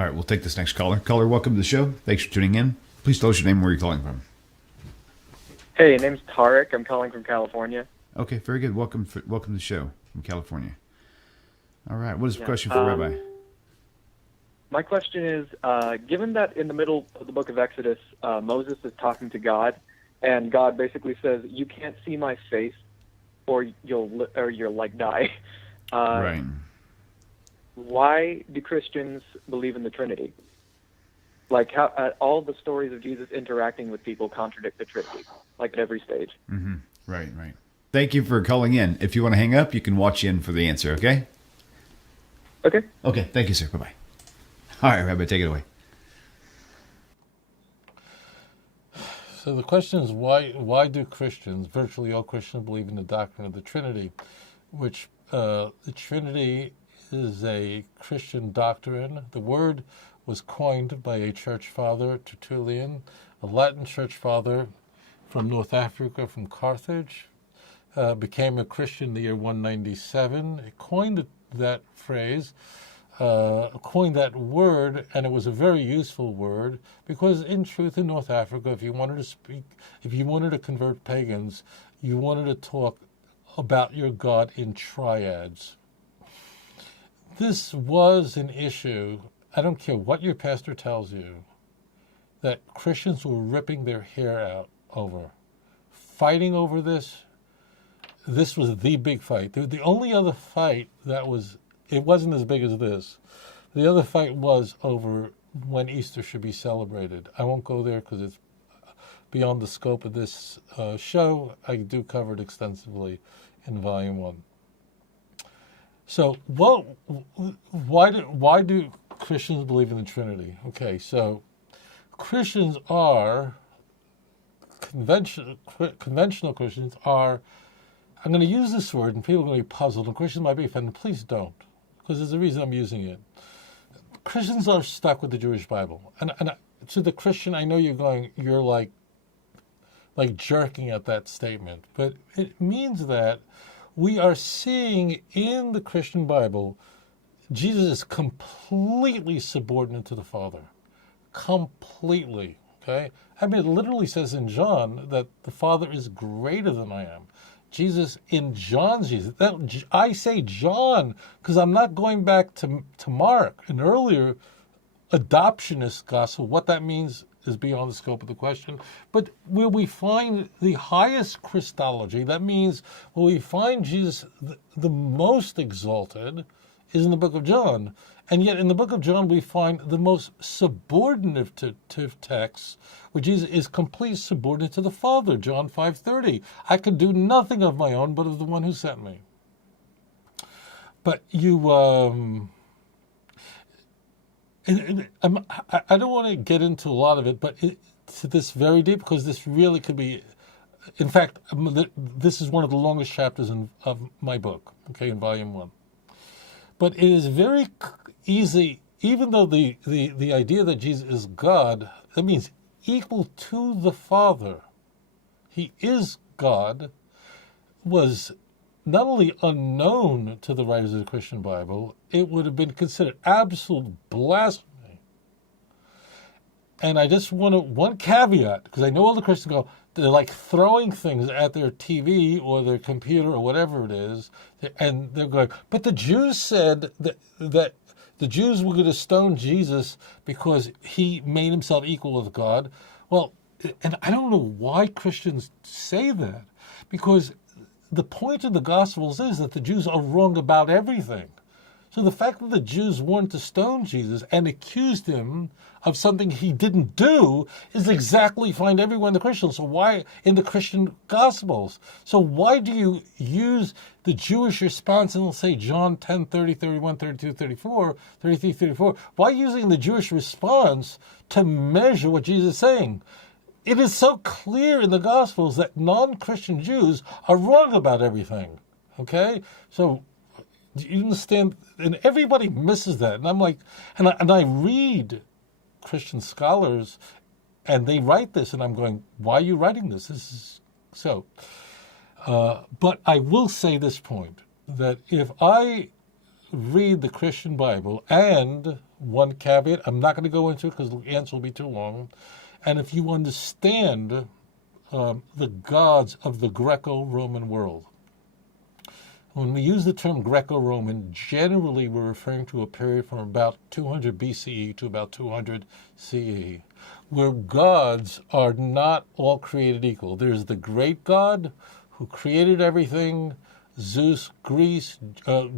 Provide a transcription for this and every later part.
All right, we'll take this next caller. Caller, welcome to the show. Thanks for tuning in. Please tell us your name and where you're calling from. Hey, name's Tarek. I'm calling from California. Okay, very good. Welcome to the show from California. All right, what is the question for Rabbi? My question is, given that in the middle of the book of Exodus, Moses is talking to God, and God basically says, "You can't see my face, or you'll die." Right. Why do Christians believe in the Trinity? Like, how all the stories of Jesus interacting with people contradict the Trinity, like at every stage. Mm-hmm. Right. Thank you for calling in. If you want to hang up, you can watch in for the answer, okay? Okay. Okay, thank you, sir. Bye-bye. All right, Rabbi, take it away. So the question is, why do Christians, virtually all Christians, believe in the doctrine of the Trinity, which the Trinity is a Christian doctrine. The word was coined by a church father, Tertullian, a Latin church father from North Africa, from Carthage, became a Christian in the year 197. He coined that phrase, coined that word, and it was a very useful word because, in truth, in North Africa, if you wanted to convert pagans, you wanted to talk about your God in triads. This was an issue. I don't care what your pastor tells you, that Christians were ripping their hair out over, fighting over this. This was the big fight. The only other fight it wasn't as big as this. The other fight was over when Easter should be celebrated. I won't go there because it's beyond the scope of this show. I do cover it extensively in Volume 1. So, why do Christians believe in the Trinity? Okay, so Christians are, conventional Christians are, I'm going to use this word and people are going to be puzzled and Christians might be offended. Please don't, because there's a reason I'm using it. Christians are stuck with the Jewish Bible. And to the Christian, I know you're like jerking at that statement, but it means that we are seeing in the Christian Bible, Jesus is completely subordinate to the Father. Completely, okay? I mean, it literally says in John that the Father is greater than I am. Jesus, in John's Jesus, I say John because I'm not going back to Mark, an earlier adoptionist gospel. What that means is beyond the scope of the question. But where we find the highest Christology, that means where we find Jesus the most exalted, is in the book of John. And yet in the book of John we find the most subordinate texts, where Jesus is completely subordinate to the Father, John 5:30. I could do nothing of my own but of the one who sent me. But I don't want to get into a lot of it, but to this very deep, because this really could be, in fact, this is one of the longest chapters of my book, okay, in Volume 1. But it is very easy, even though the idea that Jesus is God, that means equal to the Father, he is God, was not only unknown to the writers of the Christian Bible, it would have been considered absolute blasphemy. And I just want one caveat, because I know all the Christians go, they're like throwing things at their TV or their computer or whatever it is, and they're going, but the Jews said that the Jews were going to stone Jesus because he made himself equal with God. Well, and I don't know why Christians say that, because the point of the Gospels is that the Jews are wrong about everything. So the fact that the Jews wanted to stone Jesus and accused him of something he didn't do is exactly find everywhere in the Christians. So why in the Christian Gospels? So why do you use the Jewish response in, let's say, John 10, 30, 31, 32, 34, 33, 34? Why using the Jewish response to measure what Jesus is saying? It is so clear in the Gospels that non-Christian Jews are wrong about everything, okay? So do you understand? And everybody misses that. And I'm like, and I read Christian scholars, and they write this, and I'm going, why are you writing this? This is so. But I will say this point, that if I read the Christian Bible and one caveat. I'm not going to go into it because the answer will be too long. And if you understand the gods of the Greco-Roman world, when we use the term Greco-Roman, generally we're referring to a period from about 200 BCE to about 200 CE, where gods are not all created equal. There's the great God who created everything, Zeus, Greece,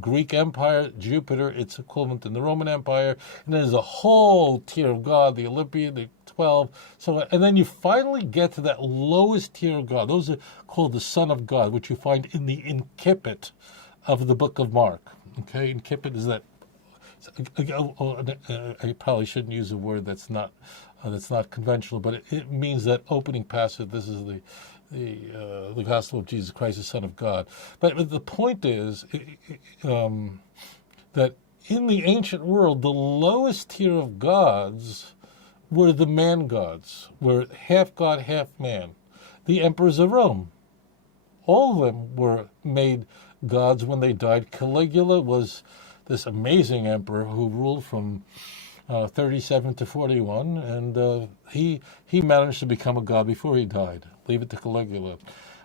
Greek Empire, Jupiter, its equivalent in the Roman Empire, and there's a whole tier of God, the Olympian, the 12. So, and then you finally get to that lowest tier of God. Those are called the Son of God, which you find in the incipit of the book of Mark. Okay, incipit is that. I probably shouldn't use a word that's not conventional, but it means that opening passage. This is the gospel of Jesus Christ, the Son of God. But the point is that in the ancient world, the lowest tier of gods were the man gods, were half God, half man. The emperors of Rome, all of them were made gods when they died. Caligula was this amazing emperor who ruled from 37 to 41, and he managed to become a god before he died. Leave it to Caligula.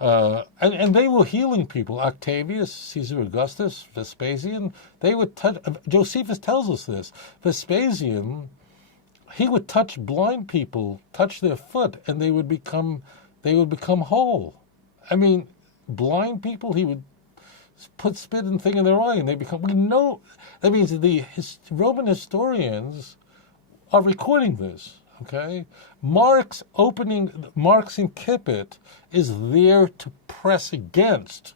And they were healing people. Octavius, Caesar Augustus, Vespasian, they would touch. Josephus tells us this. Vespasian, he would touch blind people, touch their foot, and they would become whole. I mean, blind people, he would put spit and thing in their eye, and they become. We know that means the Roman historians are recording this. Okay, Mark's incipit is there to press against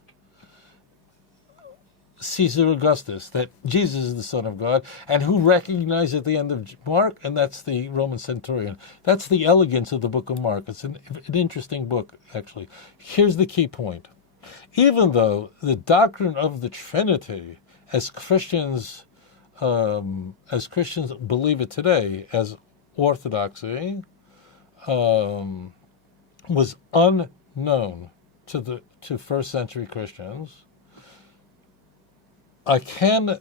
Caesar Augustus, that Jesus is the Son of God, and who recognized at the end of Mark, and that's the Roman centurion. That's the elegance of the book of Mark. It's an interesting book, actually. Here's the key point. Even though the doctrine of the Trinity, as Christians believe it today, as orthodoxy, was unknown to first century Christians, I can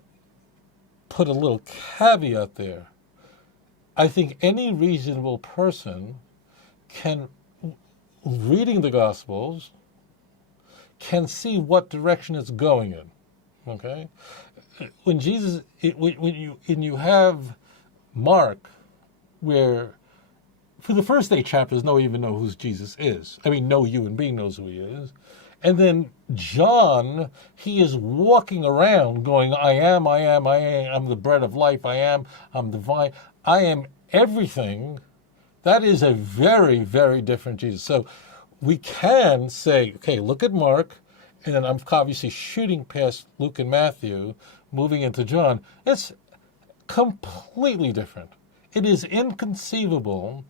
put a little caveat there. I think any reasonable person can, reading the Gospels, can see what direction it's going in. Okay, when you have Mark, where for the first 8 chapters, no one even know who Jesus is. I mean, no human being knows who he is. And then John, he is walking around going, I am, I'm the bread of life, I'm divine, I am everything. That is a very, very different Jesus. So we can say, okay, look at Mark, and then I'm obviously shooting past Luke and Matthew, moving into John. It's completely different. It is inconceivable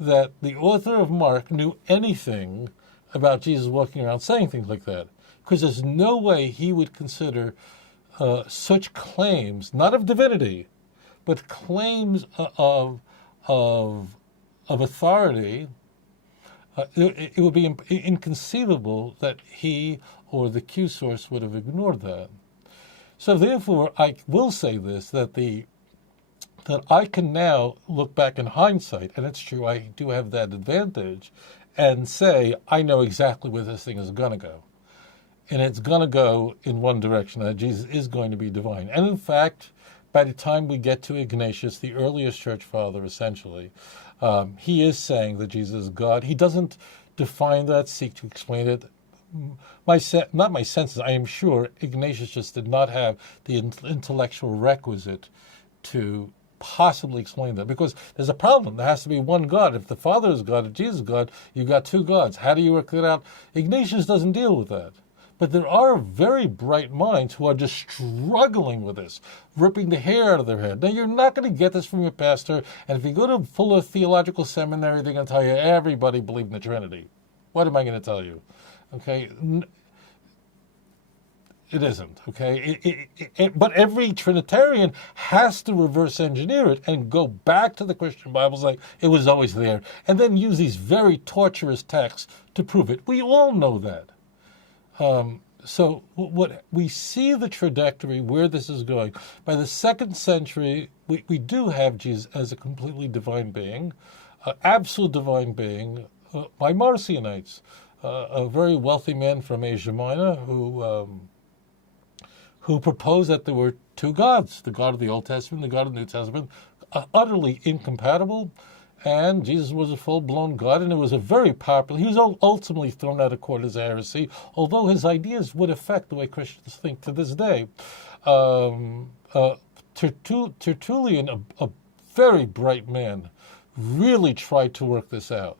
that the author of Mark knew anything about Jesus walking around saying things like that, because there's no way he would consider such claims, not of divinity, but claims of authority. It would be inconceivable that he or the Q source would have ignored that. So therefore, I will say this, that I can now look back in hindsight, and it's true, I do have that advantage, and say, I know exactly where this thing is going to go. And it's going to go in one direction, that Jesus is going to be divine. And in fact, by the time we get to Ignatius, the earliest church father, essentially, he is saying that Jesus is God. He doesn't define that, seek to explain it. Not my senses, I am sure Ignatius just did not have the intellectual requisite to possibly explain that, because there's a problem. There has to be one God. If the Father is God, if Jesus is God, you've got 2 gods. How do you work that out? Ignatius doesn't deal with that. But there are very bright minds who are just struggling with this, ripping the hair out of their head. Now, you're not going to get this from your pastor, and if you go to Fuller Theological Seminary, they're going to tell you everybody believed in the Trinity. What am I going to tell you? Okay? It isn't, okay? But every Trinitarian has to reverse engineer it and go back to the Christian Bible, like it was always there, and then use these very torturous texts to prove it. We all know that. So what we see the trajectory where this is going. By the 2nd century, we do have Jesus as a completely divine being, absolute divine being, by Marcionites, a very wealthy man from Asia Minor who proposed that there were two gods, the God of the Old Testament, the God of the New Testament, utterly incompatible. And Jesus was a full-blown God, and it was a very popular. He was ultimately thrown out of court as a heresy, although his ideas would affect the way Christians think to this day. Tertullian, a very bright man, really tried to work this out,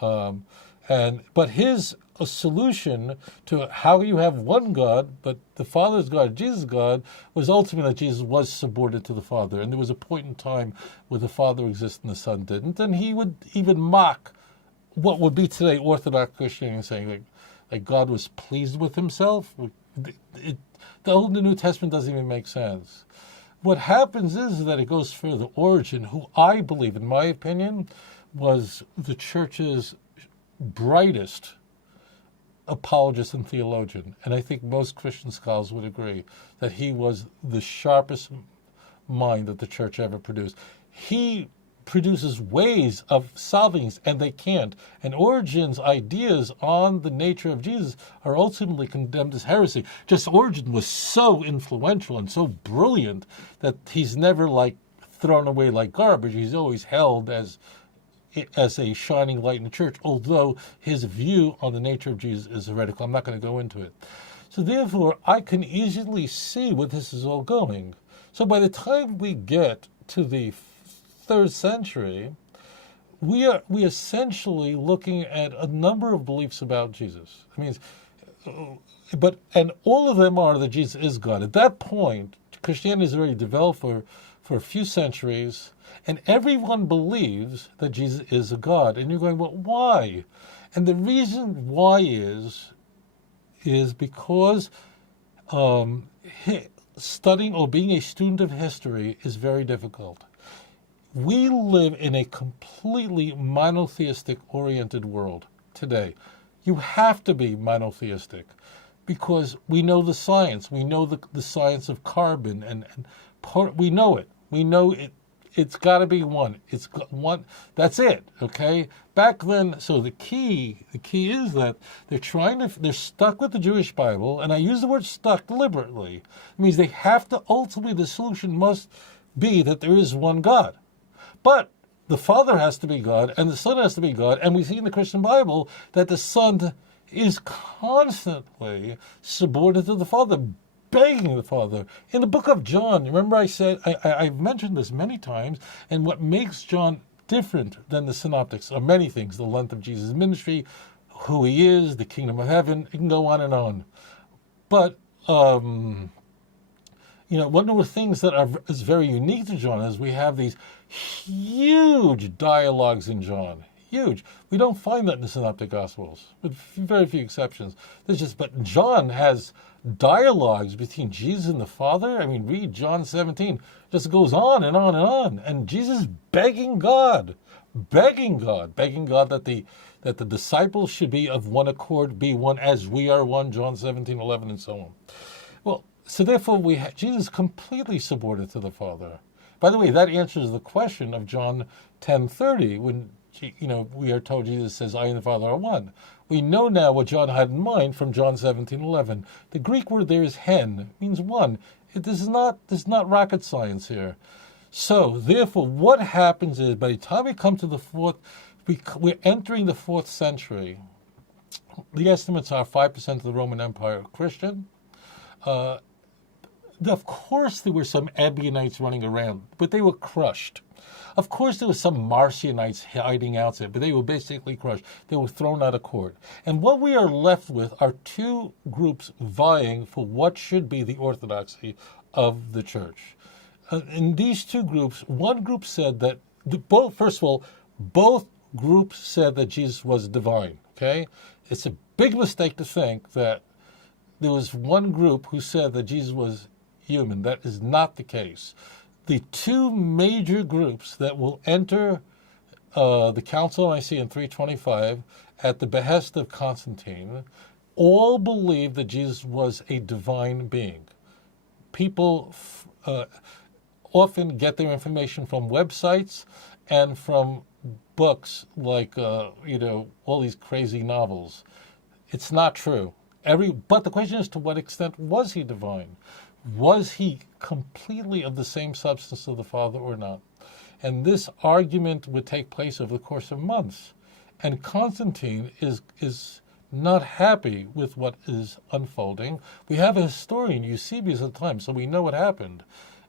but his solution to how you have one God, but the Father's God, Jesus' God, was ultimately that Jesus was subordinate to the Father. And there was a point in time where the Father existed and the Son didn't. And he would even mock what would be today Orthodox Christianity, saying like God was pleased with himself. The Old and New Testament doesn't even make sense. What happens is that it goes further. Origen, who I believe, in my opinion, was the church's brightest apologist and theologian, and I think most Christian scholars would agree that he was the sharpest mind that the church ever produced. He produces ways of solving this, and they can't. And Origen's ideas on the nature of Jesus are ultimately condemned as heresy. Just Origen was so influential and so brilliant that he's never thrown away like garbage. He's always held as a shining light in the church, although his view on the nature of Jesus is heretical. I'm not going to go into it. So therefore, I can easily see where this is all going. So by the time we get to the 3rd century, we are essentially looking at a number of beliefs about Jesus. I mean, and all of them are that Jesus is God. At that point, Christianity is already developed for a few centuries, and everyone believes that Jesus is a God. And you're going, well, why? And the reason why is because studying or being a student of history is very difficult. We live in a completely monotheistic-oriented world today. You have to be monotheistic because we know the science. We know the science of carbon, and we know it. We know it. It's got to be one. It's one. That's it. Okay. Back then, so the key is that they're stuck with the Jewish Bible, and I use the word stuck deliberately. It means they have to ultimately, the solution must be that there is one God. But the Father has to be God, and the Son has to be God, and we see in the Christian Bible that the Son is constantly subordinate to the Father, begging the Father. In the book of John, remember I said, I've mentioned this many times, and what makes John different than the synoptics are many things: the length of Jesus' ministry, who he is, the kingdom of heaven. It can go on and on. But, one of the things that is very unique to John is we have these huge dialogues in John. Huge. We don't find that in the Synoptic Gospels, with very few exceptions. But John has dialogues between Jesus and the Father. I mean, read John 17. It just goes on and on and on. And Jesus begging God that the disciples should be of one accord, be one as we are one, John 17:11, and so on. Well, so therefore Jesus completely subordinate to the Father. By the way, that answers the question of John 10:30 when we are told Jesus says, I and the Father are one. We know now what John had in mind from John 17:11. The Greek word there is hen. It means one. This is not rocket science here. So, therefore, what happens is by the time we come to the we're entering the 4th century. The estimates are 5% of the Roman Empire are Christian. Of course, there were some Ebionites running around, but they were crushed. Of course, there were some Marcionites hiding out there, but they were basically crushed. They were thrown out of court. And what we are left with are two groups vying for what should be the orthodoxy of the church. In these two groups, one group said that, both groups said that Jesus was divine, okay? It's a big mistake to think that there was one group who said that Jesus was human. That is not the case. The two major groups that will enter the Council of Nicaea in 325 at the behest of Constantine all believed that Jesus was a divine being. People often get their information from websites and from books like, all these crazy novels. It's not true. But the question is, to what extent was he divine? Was he completely of the same substance of the Father or not? And this argument would take place over the course of months. And Constantine is not happy with what is unfolding. We have a historian, Eusebius, at the time, so we know what happened.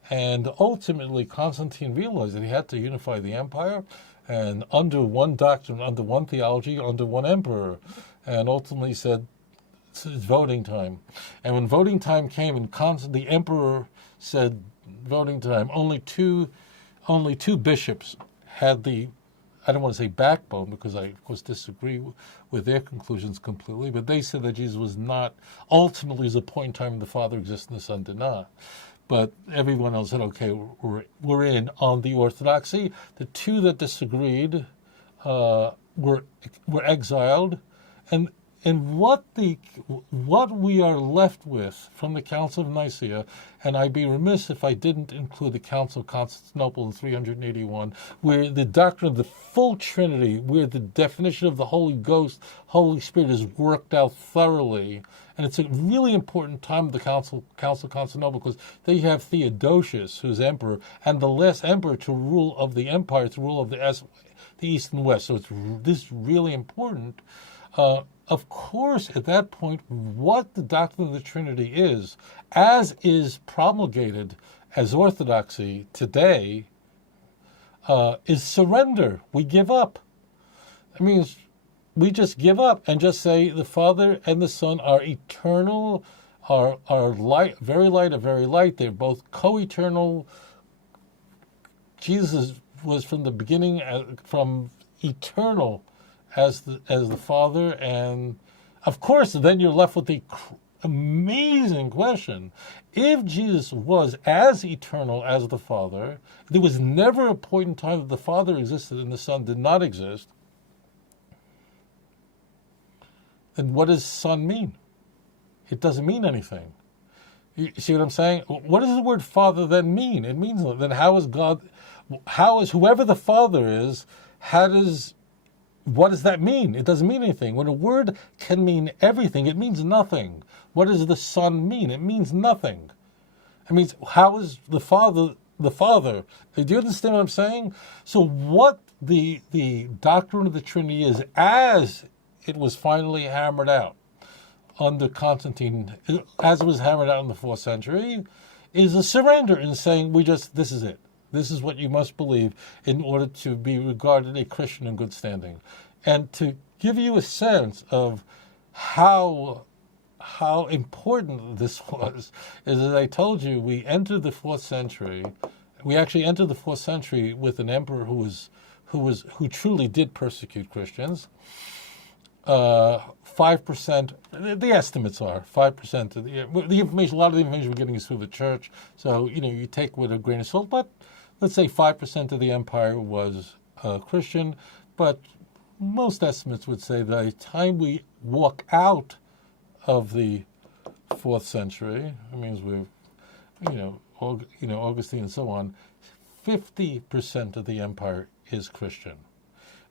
And ultimately, Constantine realized that he had to unify the empire, and under one doctrine, under one theology, under one emperor. And ultimately said, it's voting time. And when voting time came, and the emperor said, voting time, only two bishops had the, I don't want to say backbone, because I, of course, disagree with their conclusions completely, but they said that Jesus was not, ultimately, there's a point in time the Father exists and the Son did not. But everyone else said, okay, we're in on the orthodoxy. The two that disagreed were exiled. And what we are left with from the Council of Nicaea, and I'd be remiss if I didn't include the Council of Constantinople in 381, where the doctrine of the full Trinity, where the definition of the Holy Ghost, Holy Spirit is worked out thoroughly. And it's a really important time of the Council of Constantinople, because there you have Theodosius, who's emperor, and the last emperor to rule of the empire, to rule of the East and West. So this is really important. Of course, at that point, what the doctrine of the Trinity is, as is promulgated as orthodoxy today, is surrender. We give up. It means we just give up and just say the Father and the Son are eternal, are light, very light, are very light. They're both co-eternal. Jesus was from the beginning, from eternal as the Father, and of course then you're left with the amazing question: if Jesus was as eternal as the Father, there was never a point in time that the Father existed and the Son did not exist, then what does Son mean? It doesn't mean anything. You see what I'm saying? What does the word Father then mean? It means, then how is God, how is whoever the Father is, what does that mean? It doesn't mean anything. When a word can mean everything, it means nothing. What does the Son mean? It means nothing. It means, how is the Father the Father? Do you understand what I'm saying? So what the doctrine of the Trinity is, as it was finally hammered out under Constantine, as it was hammered out in the 4th century, is a surrender in saying, this is it. This is what you must believe in order to be regarded a Christian in good standing. And to give you a sense of how important this was, is, as I told you, we entered the 4th century. We actually entered the 4th century with an emperor who truly did persecute Christians. 5%, the estimates are 5% of the information. A lot of the information we're getting is through the church, so you take with a grain of salt. But let's say 5% of the empire was Christian. But most estimates would say that by the time we walk out of the 4th century, it means we've, Augustine and so on, 50% of the empire is Christian.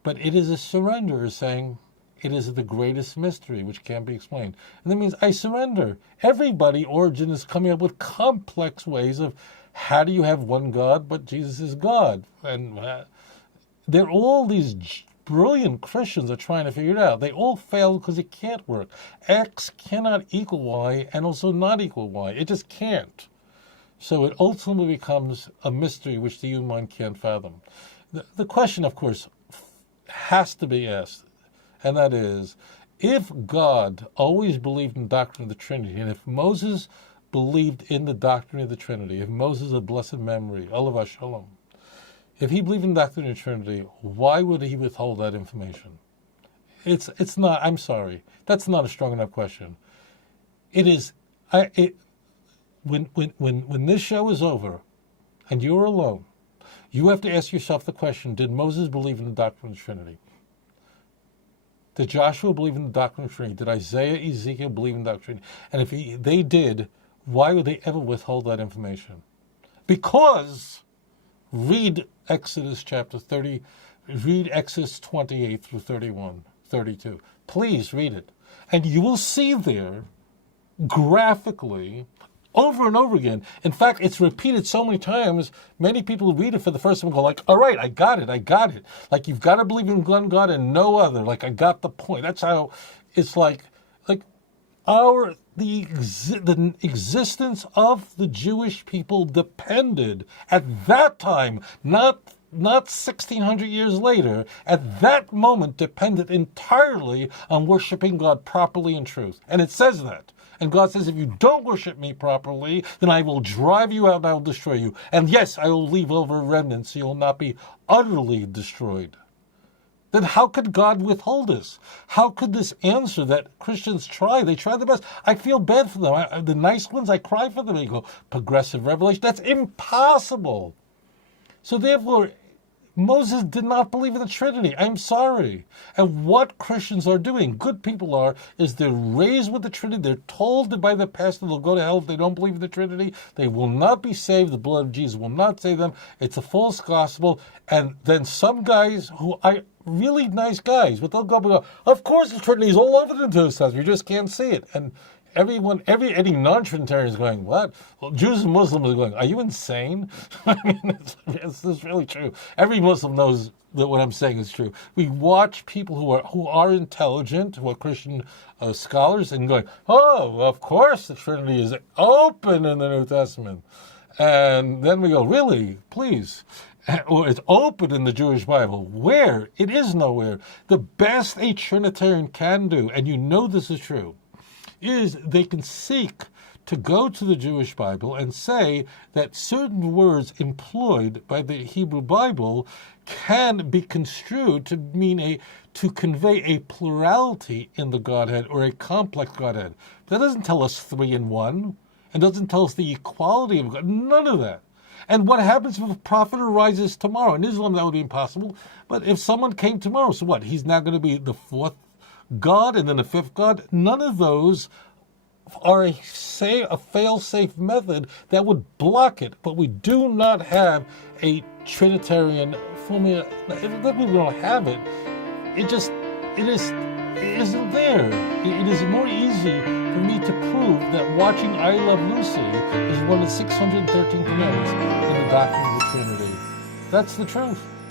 But it is a surrender, saying, it is the greatest mystery which can't be explained. And that means I surrender. Everybody, Origen, is coming up with complex ways of how do you have one God, but Jesus is God. And they're all these brilliant Christians are trying to figure it out. They all fail because it can't work. X cannot equal Y and also not equal Y. It just can't. So it ultimately becomes a mystery which the human mind can't fathom. The question, of course, has to be asked, and that is, if God always believed in the doctrine of the Trinity, and if Moses believed in the doctrine of the Trinity, if Moses of blessed memory, Olav Shalom, if he believed in the doctrine of the Trinity, why would he withhold that information? It's not, I'm sorry, that's not a strong enough question. It is, when this show is over and you're alone, you have to ask yourself the question, did Moses believe in the doctrine of the Trinity? Did Joshua believe in the doctrine of Trinity? Did Isaiah, Ezekiel believe in the doctrine of Trinity? And if they did, why would they ever withhold that information? Because read Exodus chapter 30, read Exodus 28 through 31, 32. Please read it. And you will see there, graphically, over and over again. In fact, it's repeated so many times, many people who read it for the first time go like, all right, I got it. Like, you've got to believe in one God and no other. Like, I got the point. That's how it's like the existence of the Jewish people depended at that time, not 1,600 years later, at that moment depended entirely on worshiping God properly in truth. And it says that. And God says, if you don't worship me properly, then I will drive you out and I will destroy you. And yes, I will leave over a remnant so you will not be utterly destroyed. Then how could God withhold this? How could this answer that Christians try? They try their best. I feel bad for them. The nice ones, I cry for them. They go, progressive revelation. That's impossible. So therefore, Moses did not believe in the Trinity. I'm sorry. And what Christians are doing, good people are, is they're raised with the Trinity. They're told by the pastor they'll go to hell if they don't believe in the Trinity. They will not be saved. The blood of Jesus will not save them. It's a false gospel. And then some guys who really nice guys, but they'll go, of course the Trinity is all over the New Testament. You just can't see it. And any non-Trinitarian is going, what? Well, Jews and Muslims are going, are you insane? I mean, it's really true. Every Muslim knows that what I'm saying is true. We watch people who are intelligent, who are Christian scholars, and going, oh, of course the Trinity is open in the New Testament. And then we go, really? Please. Or it's open in the Jewish Bible. Where? It is nowhere. The best a Trinitarian can do, and you know this is true, is they can seek to go to the Jewish Bible and say that certain words employed by the Hebrew Bible can be construed to mean to convey a plurality in the Godhead or a complex Godhead. That doesn't tell us 3 in 1, and doesn't tell us the equality of God. None of that. And what happens if a prophet arises tomorrow? In Islam, that would be impossible. But if someone came tomorrow, so what? He's now going to be the 4th God and then the 5th God? None of those are a fail-safe method that would block it. But we do not have a Trinitarian formula. If we don't have it, it isn't there. It is more easy for me to prove that watching I Love Lucy is one of the 613 commandments in the doctrine of the Trinity. That's the truth.